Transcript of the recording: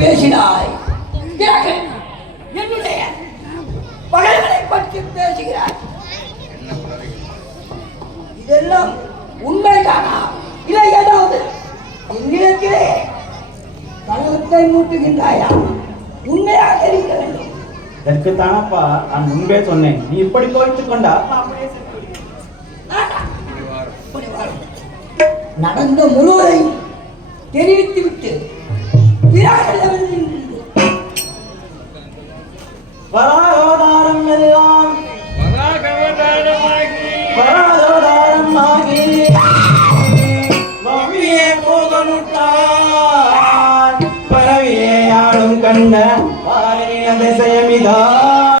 பேசினாய்? என்னுடைய பகைவனை பற்றி பேசுகிறாய். இதெல்லாம் உண்மைதானா? இல்லை ஏதாவது என்னிடத்திலே கலகத்தை மூட்டுகின்றாயா? உண்மையாக இருக்க வேண்டும். இதற்கு தானப்பா நான் முன்பே சொன்னேன். நீ இப்படி கோவித்துக் கொண்டா நடந்த முழுவதையும் தெரிவித்து விட்டு வராகவதாரம் எல்லாம் வராகவதாரமாகி பவியே போகமுட்டான் பரவியே ஆடும் கண்ட பாரிய திசையமிதான்